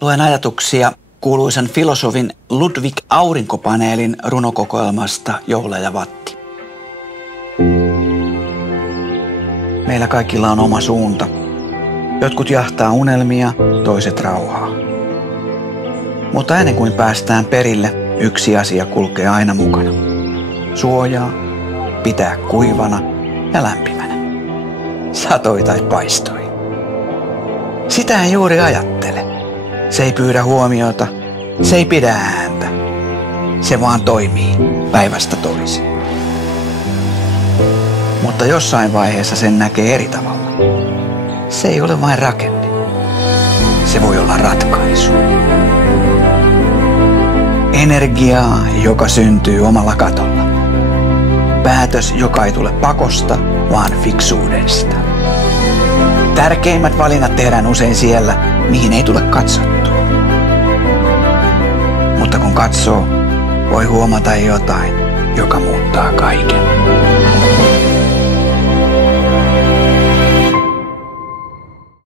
Luen ajatuksia kuuluisan filosofin Ludwig Aurinkopaneelin runokokoelmasta Joula ja Vatti. Meillä kaikilla on oma suunta. Jotkut jahtaa unelmia, toiset rauhaa. Mutta ennen kuin päästään perille, yksi asia kulkee aina mukana. Suojaa, pitää kuivana ja lämpimänä. Satoi tai paistoi. Sitä ei juuri ajattele. Se ei pyydä huomiota, se ei pidä ääntä. Se vaan toimii päivästä toiseen. Mutta jossain vaiheessa sen näkee eri tavalla. Se ei ole vain rakenne. Se voi olla ratkaisu. Energiaa, joka syntyy omalla katolla. Päätös, joka ei tule pakosta, vaan fiksuudesta. Tärkeimmät valinnat tehdään usein siellä, mihin ei tule katsottua. Mutta kun katsoo, voi huomata jotain, joka muuttaa kaiken.